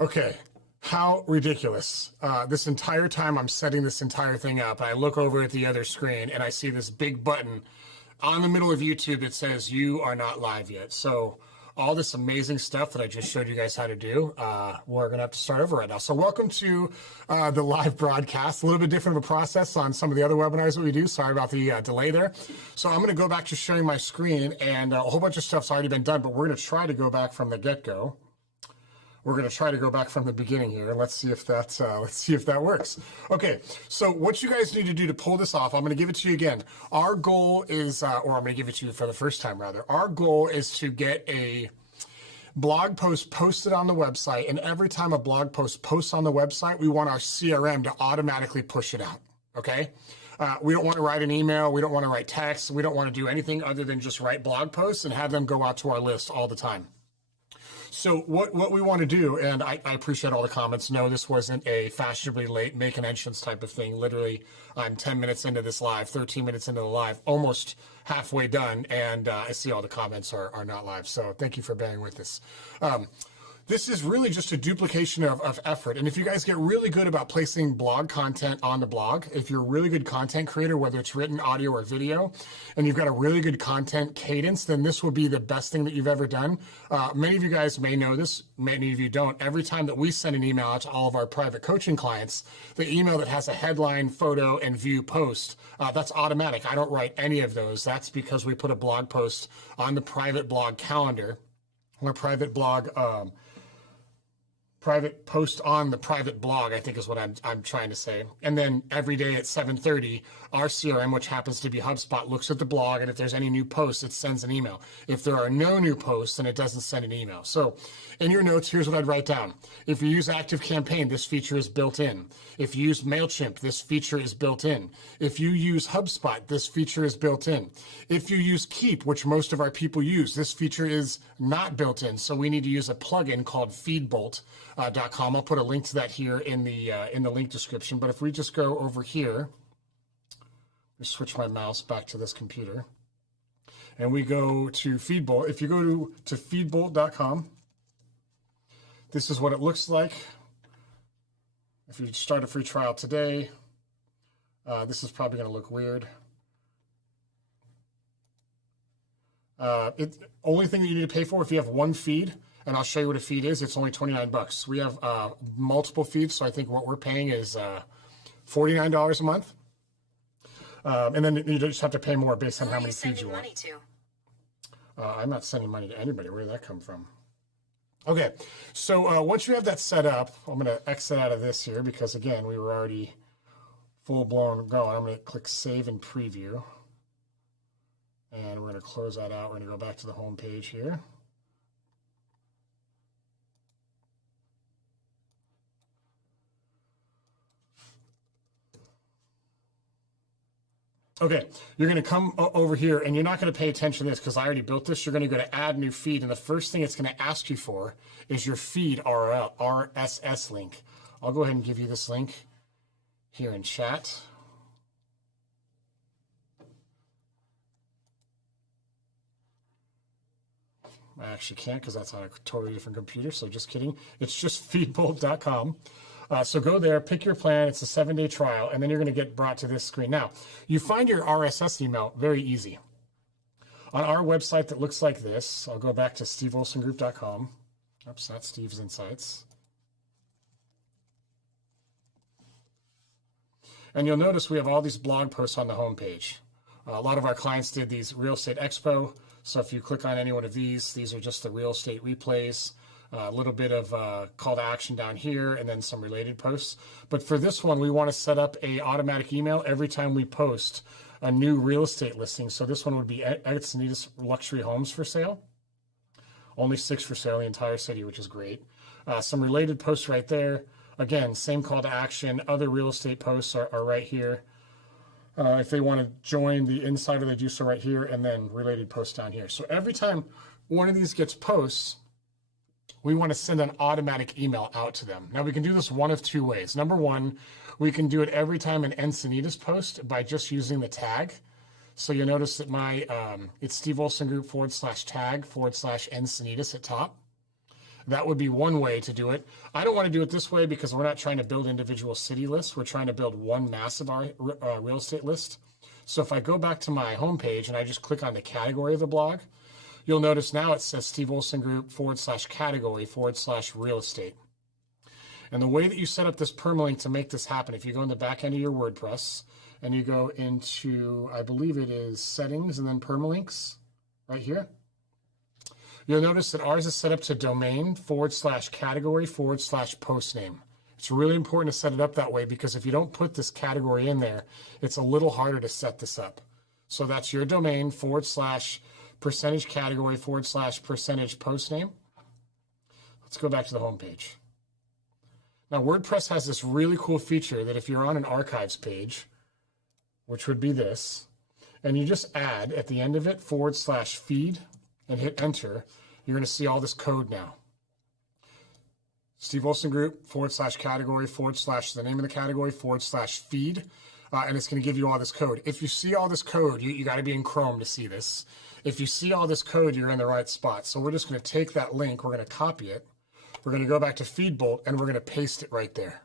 Okay, how ridiculous. This entire time I'm setting this entire thing up, I look over at the other screen and I see this big button on the middle of YouTube that says you are not live yet. So all this amazing stuff that I just showed you guys how to do, we're going to have to start over right now. So welcome to the live broadcast. A little bit different of a process on some of the other webinars that we do. Sorry about the delay there. So I'm going to go back to showing my screen, and a whole bunch of stuff's already been done, but we're going to try to go back from the get-go. We're going to try to go back from the beginning here. Let's see if that works. Okay, so what you guys need to do to pull this off, I'm going to give it to you again. Our goal is, or I'm going to give it to you for the first time rather. Our goal is to get a blog post posted on the website, and every time a blog post posts on the website, we want our CRM to automatically push it out. Okay. We don't want to write an email. We don't want to write text. We don't want to do anything other than just write blog posts and have them go out to our list all the time. So what we want to do, and I appreciate all the comments. No, this wasn't a fashionably late make an entrance type of thing. Literally, I'm 10 minutes into this live, 13 minutes into the live, almost halfway done, and I see all the comments are not live. So thank you for bearing with us. This is really just a duplication of effort. And if you guys get really good about placing blog content on the blog, if you're a really good content creator, whether it's written, audio, or video, and you've got a really good content cadence, then this will be the best thing that you've ever done. Many of you guys may know this, many of you don't. Every time that we send an email out to all of our private coaching clients, the email that has a headline, photo, and view post, that's automatic. I don't write any of those. That's because we put a blog post on the private blog calendar, or private blog private post on the private blog, I think is what I'm trying to say. And then every day at 7:30, our CRM, which happens to be HubSpot, looks at the blog, and if there's any new posts, it sends an email. If there are no new posts, then it doesn't send an email. So in your notes, here's what I'd write down. If you use ActiveCampaign, this feature is built in. If you use Mailchimp, this feature is built in. If you use HubSpot, this feature is built in. If you use Keap, which most of our people use, this feature is not built in. So we need to use a plugin called Feedbolt. .com. I'll put a link to that here in the link description. But if we just go over here, just switch my mouse back to this computer, and we go to Feedbolt. If you go to feedbolt.com, this is what it looks like. If you start a free trial today, this is probably going to look weird. Only thing that you need to pay for if you have one feed, and I'll show you what a feed is. It's only $29. We have multiple feeds, so I think what we're paying is $49 a month. And then you just have to pay more based on how many feeds you want. I'm not sending money to anybody. Where did that come from? Okay, so once you have that set up, I'm going to exit out of this here because, again, we were already full-blown going. I'm going to click Save and Preview. And we're going to close that out. We're going to go back to the home page here. Okay, you're going to come over here, and you're not going to pay attention to this because I already built this. You're going to go to Add New Feed, and the first thing it's going to ask you for is your feed URL, RSS link. I'll go ahead and give you this link here in chat. I actually can't because that's on a totally different computer, so just kidding. It's just feedbolt.com. So go there, pick your plan. It's a 7-day trial, and then you're going to get brought to this screen. Now, you find your RSS email very easy. On our website that looks like this, I'll go back to steveolsongroup.com. Oops, that's Steve's Insights. And you'll notice we have all these blog posts on the homepage. A lot of our clients did these Real Estate Expo. So if you click on any one of these are just the real estate replays. A little bit of call to action down here, and then some related posts. But for this one, we want to set up a automatic email every time we post a new real estate listing. So this one would be Encinitas luxury homes for sale. Only 6 for sale in the entire city, which is great. Some related posts right there. Again, same call to action. Other real estate posts are right here. If they want to join the insider, they do so right here, and then related posts down here. So every time one of these gets posts, we want to send an automatic email out to them. Now, we can do this one of two ways. Number one, we can do it every time an Encinitas post by just using the tag. So you'll notice that my it's Steve Olson Group /tag/Encinitas at top. That would be one way to do it. I don't want to do it this way because we're not trying to build individual city lists. We're trying to build one massive real estate list. So if I go back to my homepage and I just click on the category of the blog, you'll notice now it says Steve Olson Group /category /real estate. And the way that you set up this permalink to make this happen, if you go in the back end of your WordPress and you go into, I believe it is settings and then permalinks right here, you'll notice that ours is set up to domain /category /post name. It's really important to set it up that way because if you don't put this category in there, it's a little harder to set this up. So that's your domain /percentage category /percentage post name. Let's go back to the home page. Now WordPress has this really cool feature that if you're on an archives page, which would be this, and you just add at the end of it /feed and hit enter, you're going to see all this code now. Steve Olson Group /category the name of the category /feed, and it's going to give you all this code. If you see all this code, you got to be in Chrome to see this. If you see all this code, you're in the right spot. So we're just going to take that link, we're going to copy it, we're going to go back to Feedbolt, and we're going to paste it right there.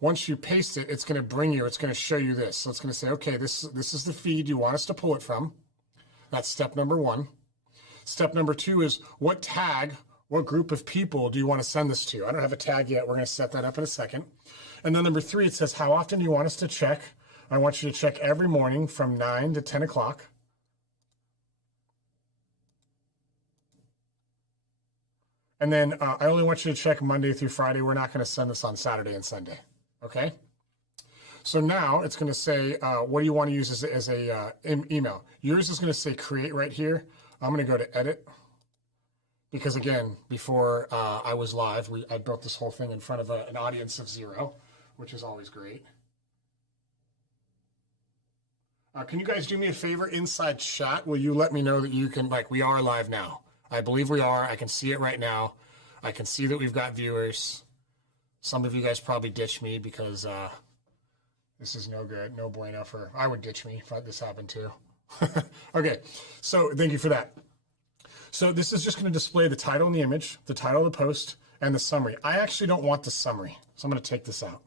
Once you paste it, it's going to bring you, it's going to show you this. So it's going to say, okay, this is the feed you want us to pull it from. That's step number one. Step number two is what tag, what group of people do you want to send this to? I don't have a tag yet. We're going to set that up in a second. And then number three, it says, how often do you want us to check? I want you to check every morning from 9 to 10 o'clock. And then I only want you to check Monday through Friday. We're not going to send this on Saturday and Sunday. Okay? So now it's going to say, what do you want to use as a email? Yours is going to say create right here. I'm going to go to edit. Because again, before I was live, I built this whole thing in front of an audience of 0, which is always great. Can you guys do me a favor inside chat? Will you let me know that you can, we are live now. I believe we are. I can see it right now. I can see that we've got viewers. Some of you guys probably ditched me because this is no good, no bueno for, I would ditch me if this happened too. Okay, so thank you for that. So this is just going to display the title and the image, the title of the post, and the summary. I actually don't want the summary, so I'm going to take this out.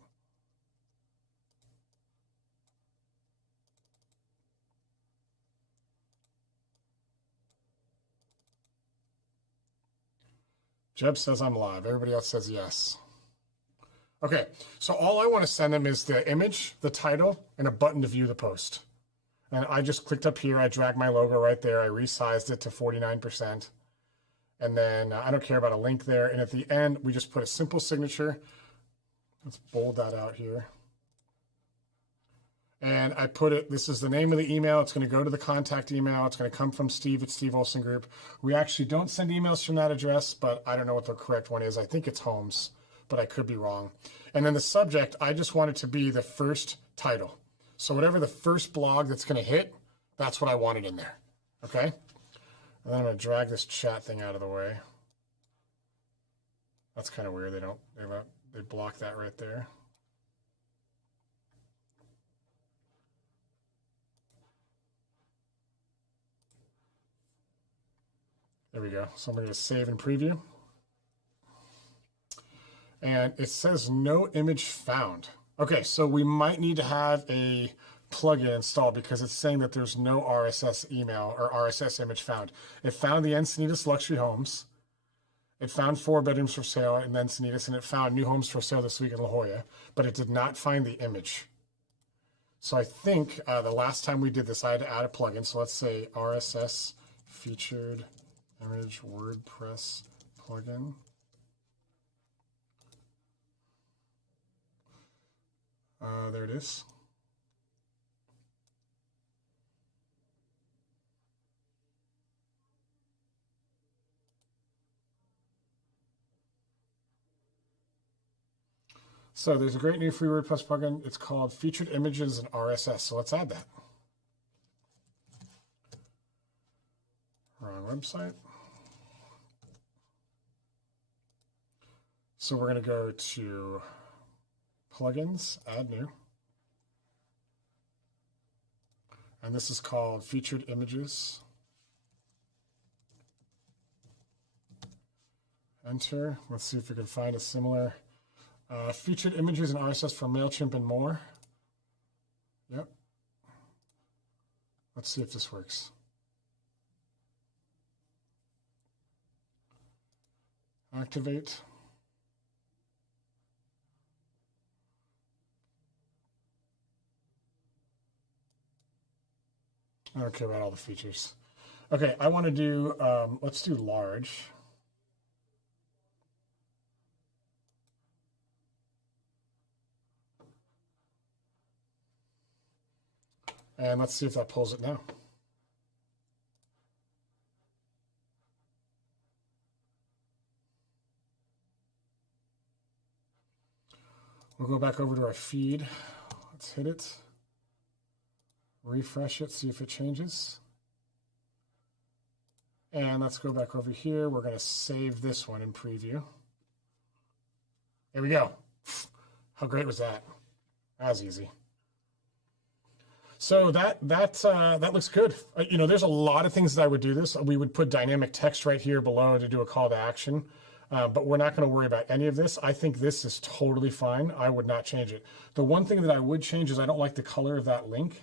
Jeb says I'm live. Everybody else says yes. Okay, so all I want to send them is the image, the title, and a button to view the post. And I just clicked up here. I dragged my logo right there. I resized it to 49%. And then I don't care about a link there. And at the end, we just put a simple signature. Let's bold that out here. And I put it, this is the name of the email. It's going to go to the contact email. It's going to come from Steve at Steve Olson Group. We actually don't send emails from that address, but I don't know what the correct one is. I think it's Homes, but I could be wrong. And then the subject, I just want it to be the first title. So whatever the first blog that's going to hit, that's what I wanted in there. Okay? And then I'm going to drag this chat thing out of the way. That's kind of weird. They block that right there. There we go. So I'm going to save and preview. And it says no image found. Okay, so we might need to have a plugin installed because it's saying that there's no RSS email or RSS image found. It found the Encinitas Luxury Homes. It found 4 bedrooms for sale in Encinitas, and it found new homes for sale this week in La Jolla, but it did not find the image. So I think the last time we did this, I had to add a plugin. So let's say RSS featured image WordPress plugin. There it is. So there's a great new free WordPress plugin. It's called Featured Images and RSS. So let's add that. Wrong website. So we're going to go to Plugins, Add New. And this is called Featured Images Enter. Let's see if we can find a similar featured images and RSS from Mailchimp and more. Yep. Let's see if this works. Activate. I don't care about all the features. Okay, I want to do, let's do large. And let's see if that pulls it now. We'll go back over to our feed. Let's hit it. Refresh it, see if it changes. And let's go back over here. We're going to save this one in preview. There we go. How great was that? That was easy. So that looks good. You know, there's a lot of things that I would do this. We would put dynamic text right here below to do a call to action. But we're not going to worry about any of this. I think this is totally fine. I would not change it. The one thing that I would change is I don't like the color of that link.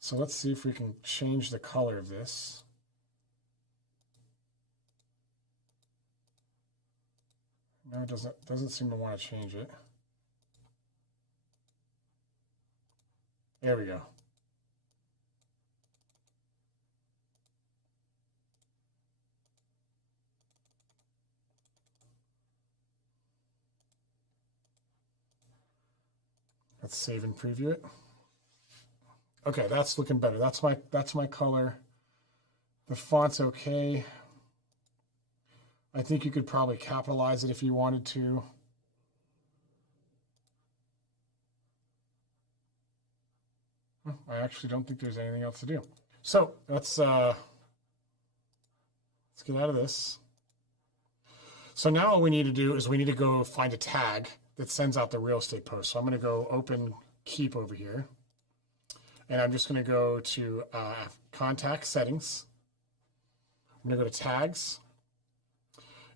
So let's see if we can change the color of this. No, it doesn't seem to want to change it. There we go. Let's save and preview it. Okay, that's looking better. That's my color. The font's okay. I think you could probably capitalize it if you wanted to. I actually don't think there's anything else to do. So let's get out of this. So now all we need to do is we need to go find a tag that sends out the real estate post. So I'm going to go open Keap over here. And I'm just going to go to contact settings. I'm going to go to tags.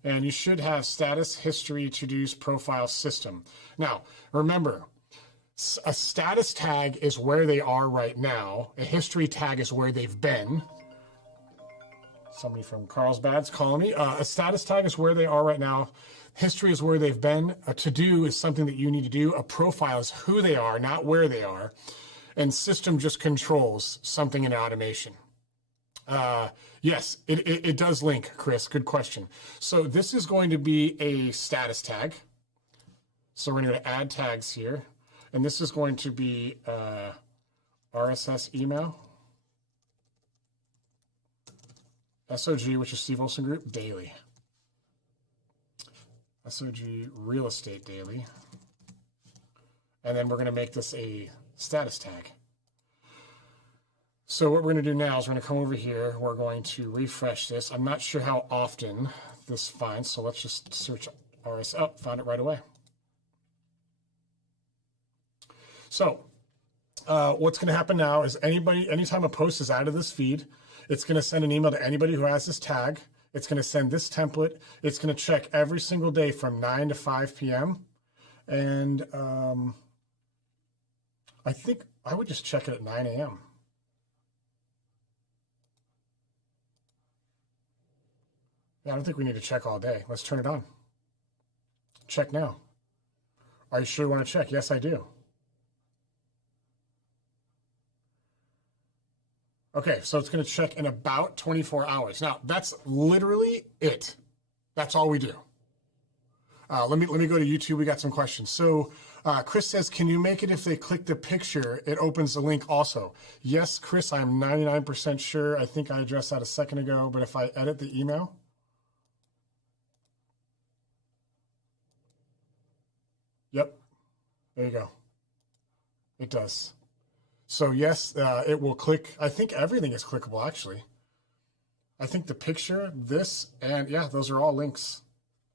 And you should have status, history, to-dos, profile, system. Now, remember, a status tag is where they are right now. A history tag is where they've been. Somebody from Carlsbad's calling me. A status tag is where they are right now. History is where they've been. A to-do is something that you need to do. A profile is who they are, not where they are. And system just controls something in automation. Yes, it does link, Chris. Good question. So this is going to be a status tag. So we're going to go to add tags here. And this is going to be RSS email. SOG, which is Steve Olson Group, daily. SOG real estate daily. And then we're going to make this a status tag. So what we're going to do now is we're going to come over here. We're going to refresh this. I'm not sure how often this finds, so let's just search RS. Oh, found it right away. So what's going to happen now is anytime a post is out of this feed, it's going to send an email to anybody who has this tag. It's going to send this template. It's going to check every single day from 9 to 5 p.m. And I think I would just check it at 9 a.m. Yeah, I don't think we need to check all day. Let's turn it on. Check now. Are you sure you want to check? Yes, I do. Okay, so it's going to check in about 24 hours. Now, that's literally it. That's all we do. Let me go to YouTube. We got some questions. So Chris says, can you make it if they click the picture, it opens the link also? Yes, Chris, I'm 99% sure. I think I addressed that a second ago, but if I edit the email, yep, there you go. It does. So yes, it will click. I think everything is clickable, actually. I think the picture, this, and yeah, those are all links.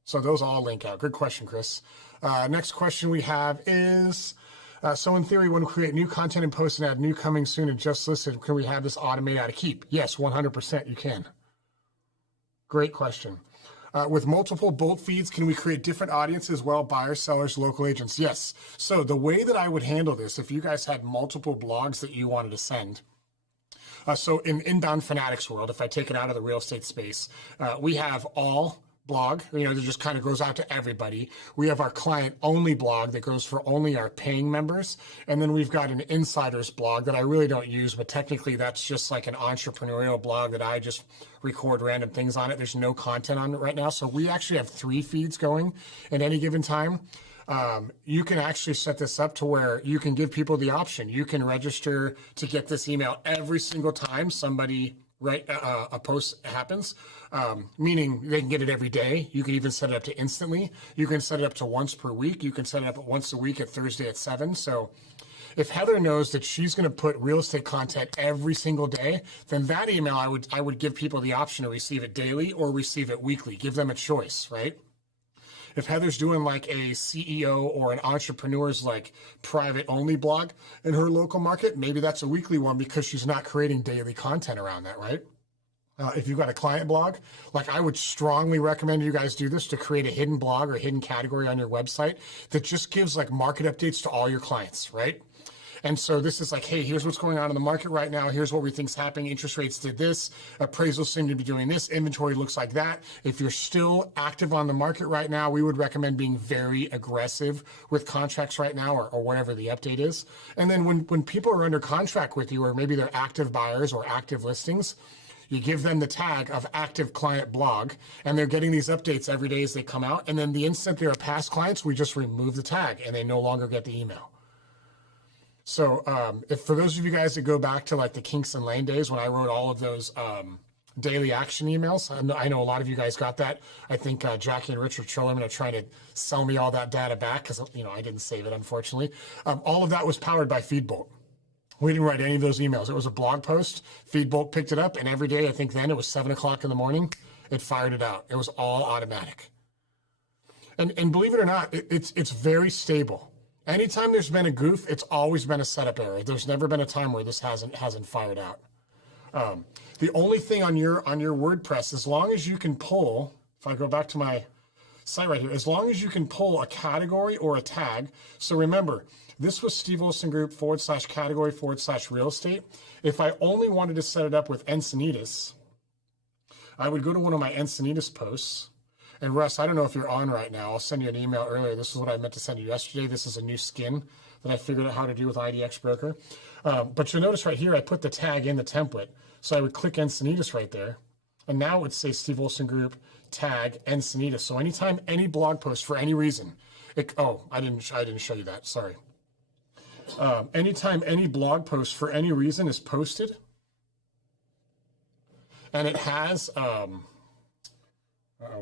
So those all link out. Good question, Chris. Next question we have is, so in theory, when we create new content and post and add new coming soon and just listed, can we have this automated out of Keap? Yes, 100% you can. Great question. With multiple Bolt feeds, can we create different audiences? Well, buyers, sellers, local agents. Yes. So the way that I would handle this, if you guys had multiple blogs that you wanted to send, so in inbound Fanatics world, if I take it out of the real estate space, we have all blog, that just kind of goes out to everybody. We have our client only blog that goes for only our paying members. And then we've got an insiders blog that I really don't use, but technically that's just like an entrepreneurial blog that I just record random things on it. There's no content on it right now. So we actually have 3 feeds going at any given time. You can actually set this up to where you can give people the option. You can register to get this email every single time somebody a post happens, meaning they can get it every day. You can even set it up to instantly. You can set it up to once per week. You can set it up once a week at Thursday at 7. So if Heather knows that she's going to put real estate content every single day, then that email, I would give people the option to receive it daily or receive it weekly. Give them a choice, right? If Heather's doing like a CEO or an entrepreneur's like private only blog in her local market, maybe that's a weekly one because she's not creating daily content around that, right? If you've got a client blog, like I would strongly recommend you guys do this to create a hidden blog or hidden category on your website that just gives like market updates to all your clients, right? And so this is like, hey, here's what's going on in the market right now. Here's what we think's happening. Interest rates did this. Appraisals seem to be doing this. Inventory looks like that. If you're still active on the market right now, we would recommend being very aggressive with contracts right now or whatever the update is. And then when people are under contract with you, or maybe they're active buyers or active listings, you give them the tag of active client blog, and they're getting these updates every day as they come out. And then the instant they're past clients, we just remove the tag and they no longer get the email. So if for those of you guys that go back to like the Kinks and Lane days when I wrote all of those daily action emails, I know a lot of you guys got that. I think Jackie and Richard Trillerman are trying to sell me all that data back because I didn't save it, unfortunately. All of that was powered by Feedbolt. We didn't write any of those emails. It was a blog post. Feedbolt picked it up, and every day, I think then it was 7 o'clock in the morning, it fired it out. It was all automatic. And believe it or not, it's very stable. Anytime there's been a goof, it's always been a setup error. There's never been a time where this hasn't fired out. The only thing on your WordPress, as long as you can pull, if I go back to my site right here, as long as you can pull a category or a tag. So remember, this was Steve Olson Group /category /real estate. If I only wanted to set it up with Encinitas, I would go to one of my Encinitas posts. And Russ, I don't know if you're on right now. I'll send you an email earlier. This is what I meant to send you yesterday. This is a new skin that I figured out how to do with IDX Broker. But you'll notice right here, I put the tag in the template. So I would click Encinitas right there. And now it would say Steve Olson Group tag Encinitas. So anytime any blog post for any reason, I didn't show you that. Sorry. Anytime any blog post for any reason is posted, and it has, what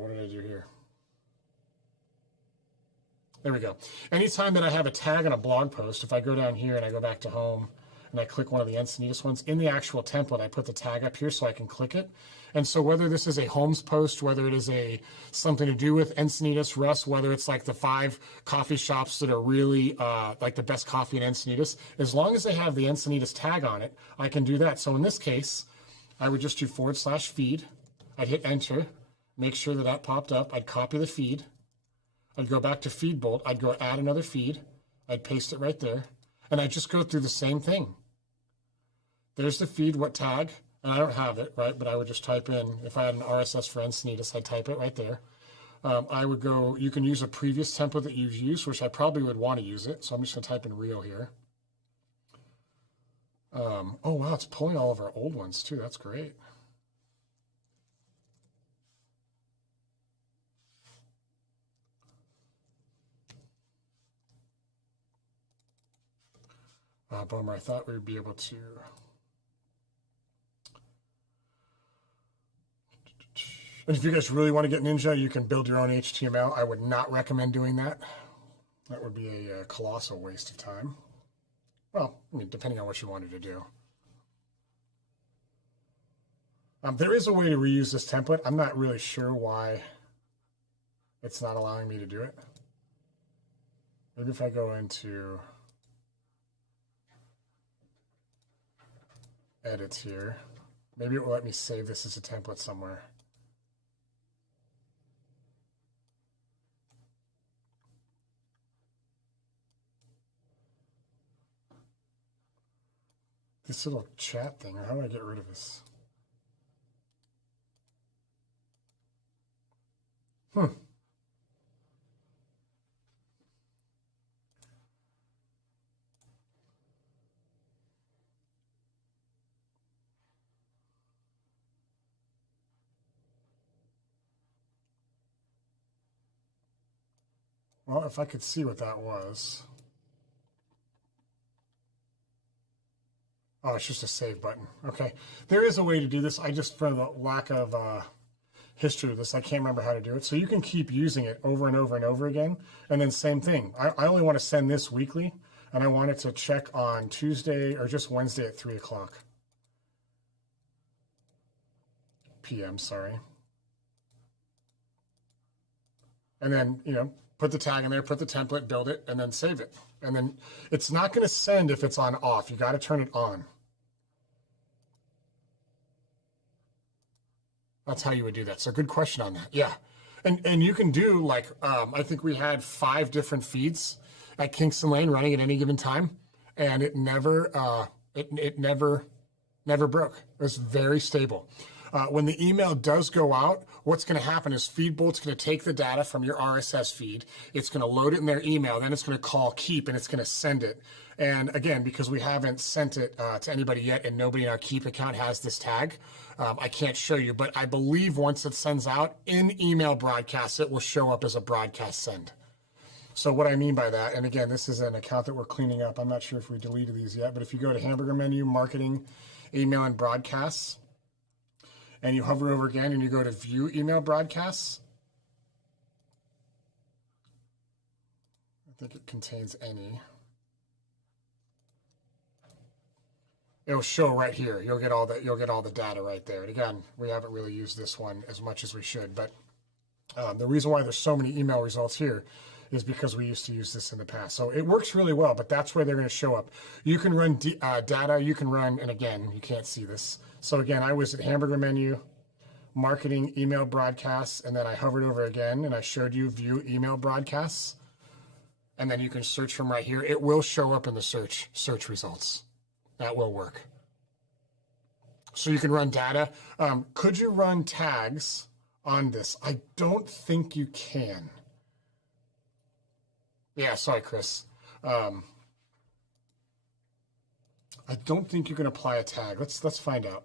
did I do here? There we go. Anytime that I have a tag on a blog post, if I go down here and I go back to home and I click one of the Encinitas ones, in the actual template, I put the tag up here so I can click it. And so whether this is a Homes post, whether it is something to do with Encinitas, Russ, whether it's like the 5 coffee shops that are really like the best coffee in Encinitas, as long as they have the Encinitas tag on it, I can do that. So in this case, I would just do /feed. I'd hit enter, make sure that popped up. I'd copy the feed. I'd go back to Feedbolt. I'd go add another feed. I'd paste it right there. And I'd just go through the same thing. There's the feed, what tag? And I don't have it, right? But I would just type in, if I had an RSS for Encinitas, I'd type it right there. I would go, you can use a previous template that you've used, which I probably would want to use it. So I'm just going to type in real here. Oh, wow, it's pulling all of our old ones too. That's great. Bummer, I thought we would be able to. And if you guys really want to get Ninja, you can build your own HTML. I would not recommend doing that. That would be a colossal waste of time. Well, I mean, depending on what you wanted to do. There is a way to reuse this template. I'm not really sure why it's not allowing me to do it. Maybe if I go into edits here, maybe it will let me save this as a template somewhere. this little chat thing, or how do I get rid of this? Well, if I could see what that was. Oh, it's just a save button. Okay. There is a way to do this. I just, for the lack of history of this, I can't remember how to do it. So you can keep using it over and over and over again. And then same thing. I only want to send this weekly, and I want it to check on Tuesday or just Wednesday at 3 o'clock. PM, sorry. And then, you know, put the tag in there, put the template, build it, and then save it. And then it's not going to send if it's on off. You got to turn it on. That's how you would do that. So good question on that. Yeah. And you can do like, I think we had 5 different feeds at Kingston Lane running at any given time. And it never, it never broke. It was very stable. When the email does go out, what's going to happen is Feedbolt's going to take the data from your RSS feed. It's going to load it in their email. Then it's going to call Keap and it's going to send it. And again, because we haven't sent it to anybody yet and nobody in our Keap account has this tag, I can't show you. But I believe once it sends out in email broadcast, it will show up as a broadcast send. So what I mean by that, and again, this is an account that we're cleaning up. I'm not sure if we deleted these yet, but if you go to hamburger menu, marketing, email, and broadcasts, and you hover over again and you go to view email broadcasts, I think it contains any. It'll show right here. You'll get all the data right there. And again, we haven't really used this one as much as we should, but the reason why there's so many email results here is because we used to use this in the past. So it works really well, but that's where they're going to show up. You can run data, you can run, and again, you can't see this. So again, I was at hamburger menu, marketing, email broadcasts, and then I hovered over again and I showed you view email broadcasts. And then you can search from right here. It will show up in the search results. That will work. So you can run data. Could you run tags on this? I don't think you can. Yeah, sorry, Chris. I don't think you can apply a tag. Let's find out.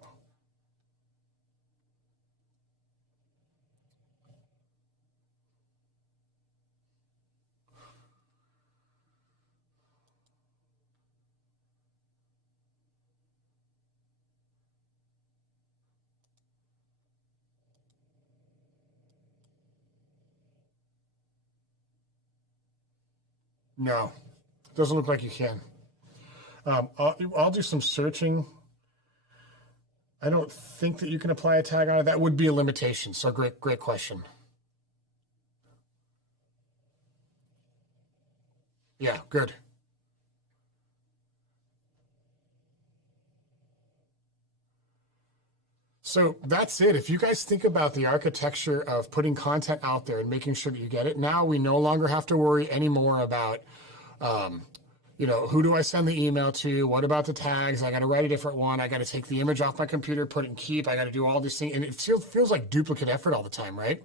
No, doesn't look like you can. I'll do some searching. I don't think that you can apply a tag on it. That would be a limitation. So great question. Yeah, good. So that's it. If you guys think about the architecture of putting content out there and making sure that you get it, now we no longer have to worry anymore about, you know, who do I send the email to? What about the tags? I got to write a different one. I got to take the image off my computer, put it in Keap. I got to do all these things. And it feels like duplicate effort all the time, right?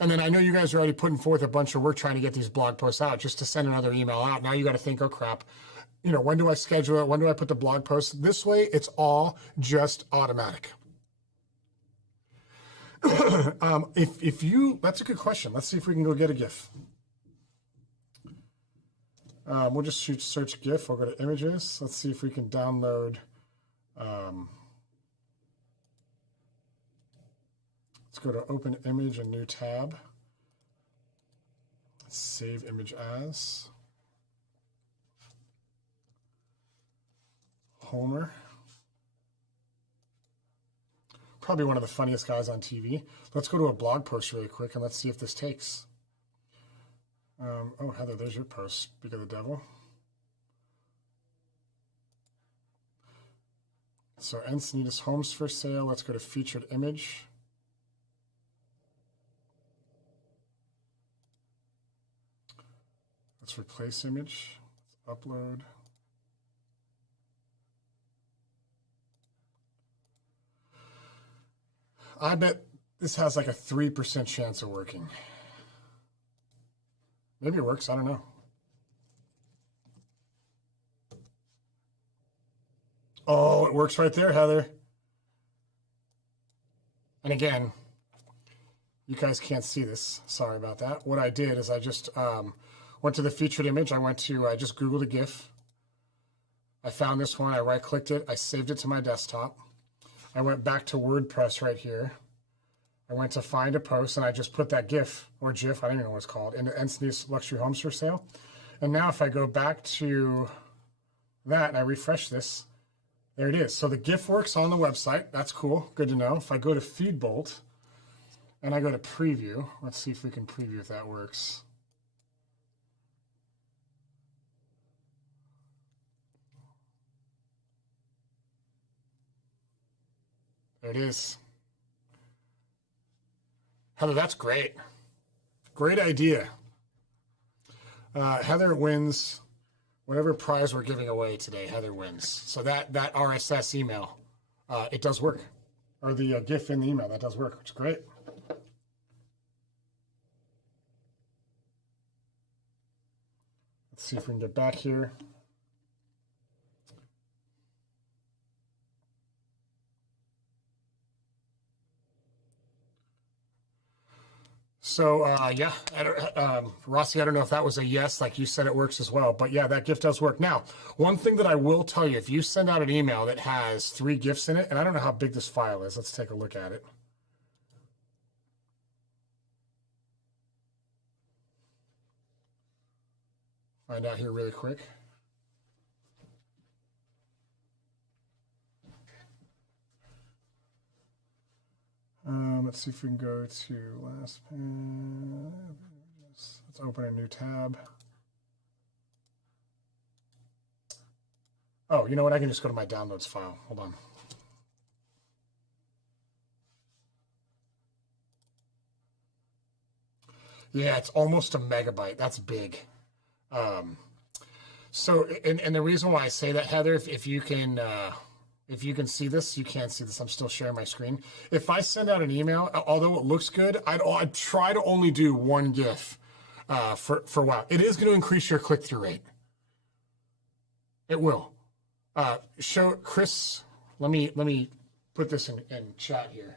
And then I know you guys are already putting forth a bunch of work trying to get these blog posts out just to send another email out. Now you got to think, oh, crap. You know, when do I schedule it? When do I put the blog post? This way, it's all just automatic. If you, that's a good question. Let's see if we can go get a GIF. We'll just search GIF. We'll go to images. Let's see if we can download. Let's go to open image, a new tab. Save image as. Homer. Probably one of the funniest guys on TV. Let's go to a blog post really quick and let's see if this takes. Oh, Heather, there's your post. Speak of the devil. So Encinitas homes for sale. Let's go to featured image. Let's replace image. Let's upload. I bet this has like a 3% chance of working. Maybe it works. I don't know. Oh, it works right there, Heather. And again, you guys can't see this. Sorry about that. What I did is I just went to the featured image. I just Googled a GIF. I found this one. I right-clicked it. I saved it to my desktop. I went back to WordPress right here. I went to find a post, and I just put that GIF, or GIF, I don't even know what it's called, into Encinitas Luxury Homes for Sale. And now if I go back to that and I refresh this, there it is. So the GIF works on the website. That's cool. Good to know. If I go to Feedbolt and I go to preview, let's see if we can preview if that works. There it is. Heather, that's great. Great idea. Heather wins whatever prize we're giving away today. Heather wins. So that RSS email, it does work. Or the GIF in the email, that does work, which is great. Let's see if we can get back here. So, yeah, Rossi, I don't know if that was a yes, like you said it works as well. But yeah, that GIF does work. Now, one thing that I will tell you, if you send out an email that has 3 GIFs in it, and I don't know how big this file is. Let's take a look at it. Find out here really quick. Let's see if we can go to last page. Let's open a new tab. Oh, you know what? I can just go to my downloads file. Hold on. Yeah, it's almost a megabyte. That's big. So, and the reason why I say that, Heather, if you can see this, you can't see this. I'm still sharing my screen. If I send out an email, although it looks good, I'd try to only do 1 GIF for a while. It is going to increase your click-through rate. It will. Show Chris. Let me put this in chat here.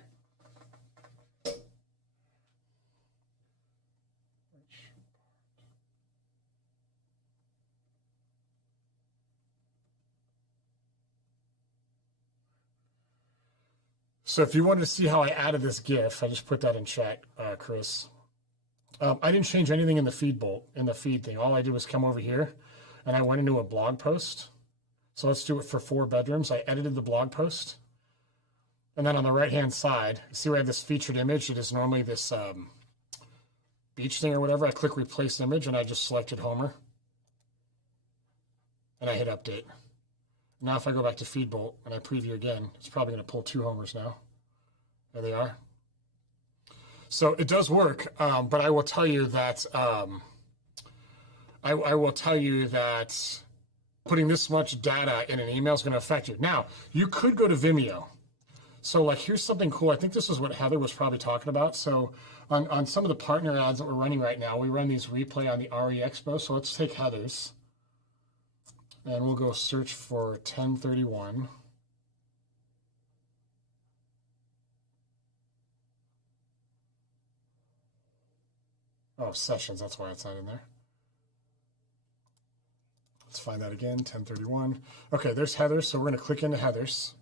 So if you wanted to see how I added this GIF, I just put that in chat, Chris. I didn't change anything in the Feedbolt, in the feed thing. All I did was come over here, and I went into a blog post. So let's do it for 4 bedrooms. I edited the blog post. And then on the right-hand side, see where I have this featured image? It is normally this beach thing or whatever. I click Replace Image, and I just selected Homer. And I hit Update. Now if I go back to Feedbolt and I preview again, it's probably going to pull 2 homers now. There they are. So it does work, but I will tell you that I will tell you that putting this much data in an email is going to affect you. Now, you could go to Vimeo. So like here's something cool. I think this is what Heather was probably talking about. So on some of the partner ads that we're running right now, we run these replay on the RE Expo. So let's take Heather's. And we'll go search for 1031. Oh, sessions, that's why it's not in there. Let's find that again, 1031. Okay, there's Heather's, so we're going to click into Heather's.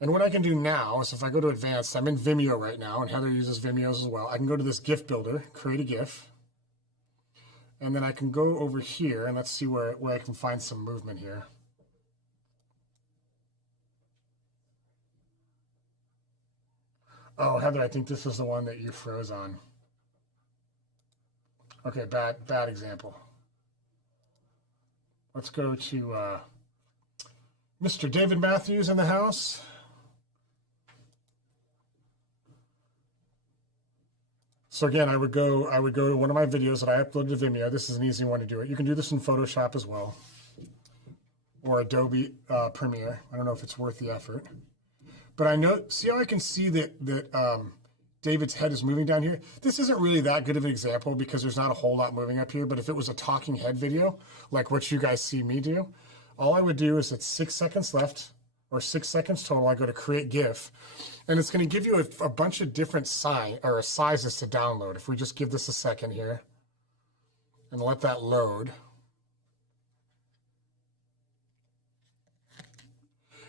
And what I can do now is if I go to advanced, I'm in Vimeo right now, and Heather uses Vimeo's as well. I can go to this GIF builder, create a GIF. And then I can go over here, and let's see where I can find some movement here. Oh, Heather, I think this is the one that you froze on. Okay, bad example. Let's go to Mr. David Matthews in the house. So again, I would go to one of my videos that I uploaded to Vimeo. This is an easy one to do it. You can do this in Photoshop as well, or Adobe Premiere. I don't know if it's worth the effort. But I know, see how I can see that David's head is moving down here? This isn't really that good of an example because there's not a whole lot moving up here, but if it was a talking head video, like what you guys see me do, all I would do is it's 6 seconds left, or 6 seconds total. I go to create GIF, and it's going to give you a bunch of different sizes to download. If we just give this a second here and let that load.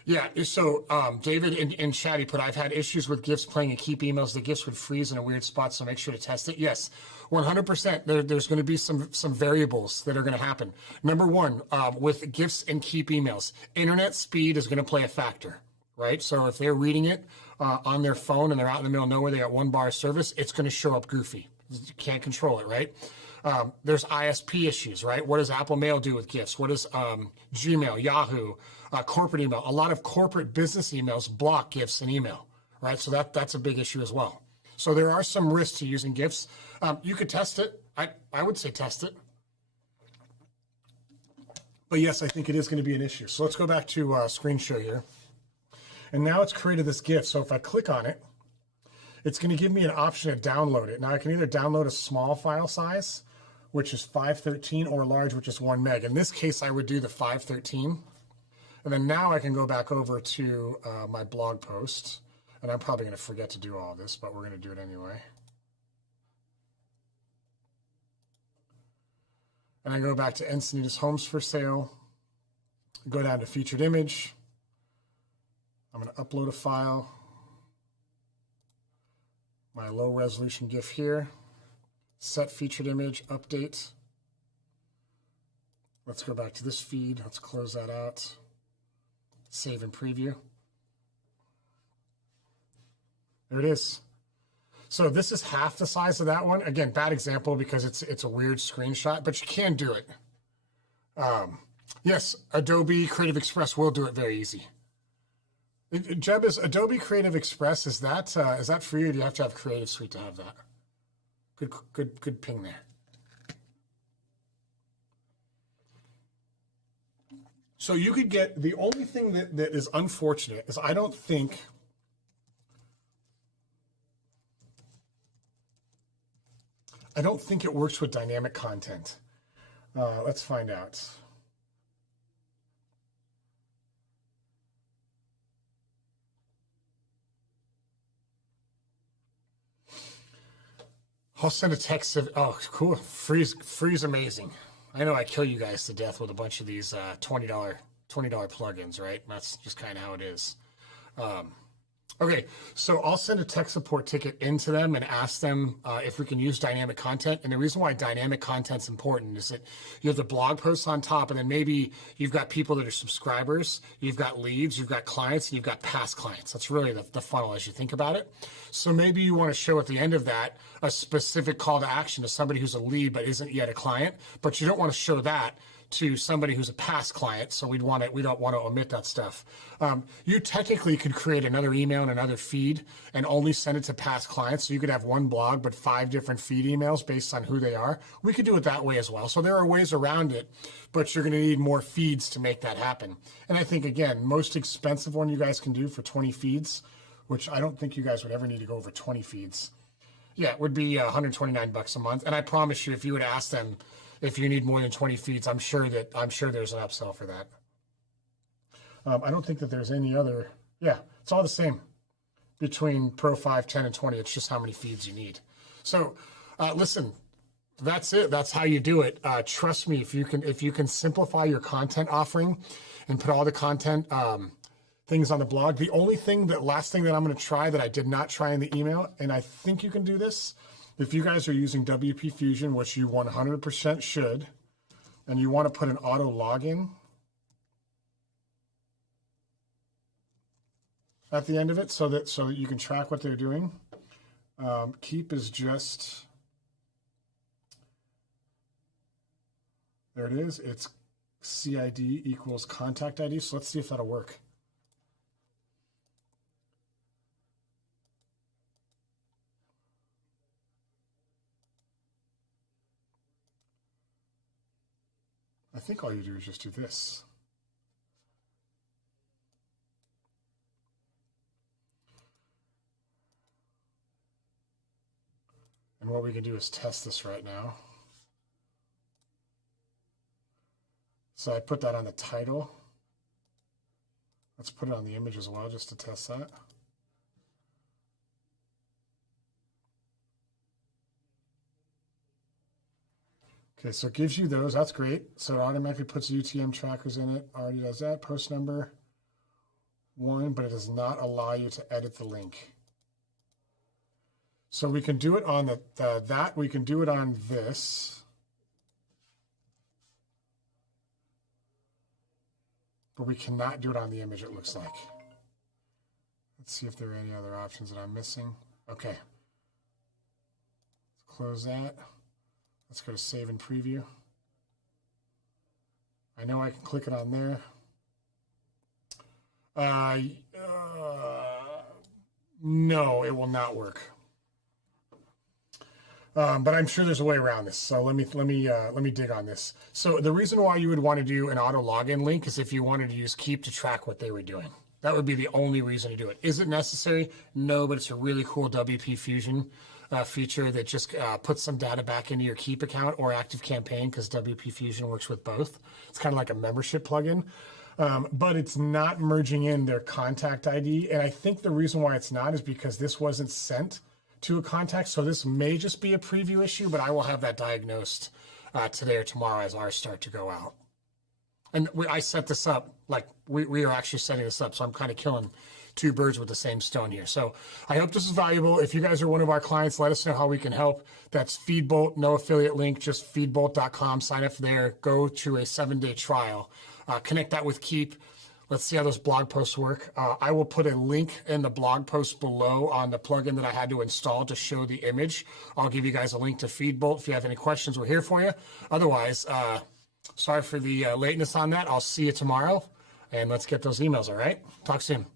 Yeah, so David in chat, he put, I've had issues with GIFs playing in Keap emails. The GIFs would freeze in a weird spot, so make sure to test it. Yes, 100%. There's going to be some variables that are going to happen. Number one, with GIFs and Keap emails, internet speed is going to play a factor, right? So if they're reading it on their phone and they're out in the middle of nowhere, they got 1 bar of service, it's going to show up goofy. You can't control it, right? There's ISP issues, right? What does Apple Mail do with GIFs? What does Gmail, Yahoo, corporate email? A lot of corporate business emails block GIFs and email, right? So that's a big issue as well. So there are some risks to using GIFs. You could test it. I would say test it. But yes, I think it is going to be an issue. So let's go back to screen share here. And now it's created this GIF. So if I click on it, it's going to give me an option to download it. Now I can either download a small file size, which is 513, or large, which is 1 meg. In this case, I would do the 513. And then now I can go back over to my blog post. And I'm probably going to forget to do all this, but we're going to do it anyway. And I go back to Encinitas Homes for Sale. Go down to featured image. I'm going to upload a file. My low resolution GIF here. Set featured image, update. Let's go back to this feed. Let's close that out. Save and preview. There it is. So this is half the size of that one. Again, bad example because it's a weird screenshot, but you can do it. Yes, Adobe Creative Express will do it very easy. Jeb, is Adobe Creative Express, is that free, or do you have to have Creative Suite to have that? Good ping there. So you could get, the only thing that is unfortunate is I don't think it works with dynamic content. Let's find out. I'll send a text of, oh, cool, free's amazing. I know I kill you guys to death with a bunch of these $20 plugins, right? That's just kind of how it is. Okay, so I'll send a tech support ticket into them and ask them if we can use dynamic content. And the reason why dynamic content's important is that you have the blog posts on top, and then maybe you've got people that are subscribers, you've got leads, you've got clients, and you've got past clients. That's really the funnel as you think about it. So maybe you want to show at the end of that a specific call to action to somebody who's a lead but isn't yet a client, but you don't want to show that to somebody who's a past client, so we don't want to omit that stuff. You technically could create another email and another feed and only send it to past clients, so you could have one blog but 5 different feed emails based on who they are. We could do it that way as well. So there are ways around it, but you're going to need more feeds to make that happen. And I think, again, most expensive one you guys can do for 20 feeds, which I don't think you guys would ever need to go over 20 feeds. Yeah, it would be $129 a month. And I promise you, if you would ask them, if you need more than 20 feeds, I'm sure there's an upsell for that. I don't think that there's any other. Yeah, it's all the same between Pro 5, 10, and 20. It's just how many feeds you need. So listen, that's it. That's how you do it. Trust me, if you can simplify your content offering and put all the content things on the blog. The only thing, last thing that I'm going to try that I did not try in the email, and I think you can do this, if you guys are using WP Fusion, which you 100% should, and you want to put an auto login at the end of it so that you can track what they're doing. Keap is just, there it is. It's CID equals contact ID. So let's see if that'll work. I think all you do is just do this. And what we can do is test this right now. So I put that on the title. Let's put it on the image as well, just to test that. Okay, so it gives you those. That's great. So it automatically puts UTM trackers in it. Already does that. Post number 1, but it does not allow you to edit the link. So we can do it on that. We can do it on this. But we cannot do it on the image, it looks like. Let's see if there are any other options that I'm missing. Okay. Let's close that. Let's go to save and preview. I know I can click it on there. No, it will not work. But I'm sure there's a way around this. So let me dig on this. So the reason why you would want to do an auto login link is if you wanted to use Keap to track what they were doing. That would be the only reason to do it. Is it necessary? No, but it's a really cool WP Fusion feature that just puts some data back into your Keap account or ActiveCampaign, because WP Fusion works with both. It's kind of like a membership plugin. But it's not merging in their contact ID. And I think the reason why it's not is because this wasn't sent to a contact. So this may just be a preview issue, but I will have that diagnosed today or tomorrow as ours start to go out. And I set this up, like we are actually setting this up. So I'm kind of killing two birds with the same stone here. So I hope this is valuable. If you guys are one of our clients, let us know how we can help. That's Feedbolt, no affiliate link, just feedbolt.com. Sign up there, go to a 7-day trial, connect that with Keap. Let's see how those blog posts work. I will put a link in the blog post below on the plugin that I had to install to show the image. I'll give you guys a link to Feedbolt. If you have any questions, we're here for you. Otherwise, sorry for the lateness on that. I'll see you tomorrow, and let's get those emails, all right? Talk soon.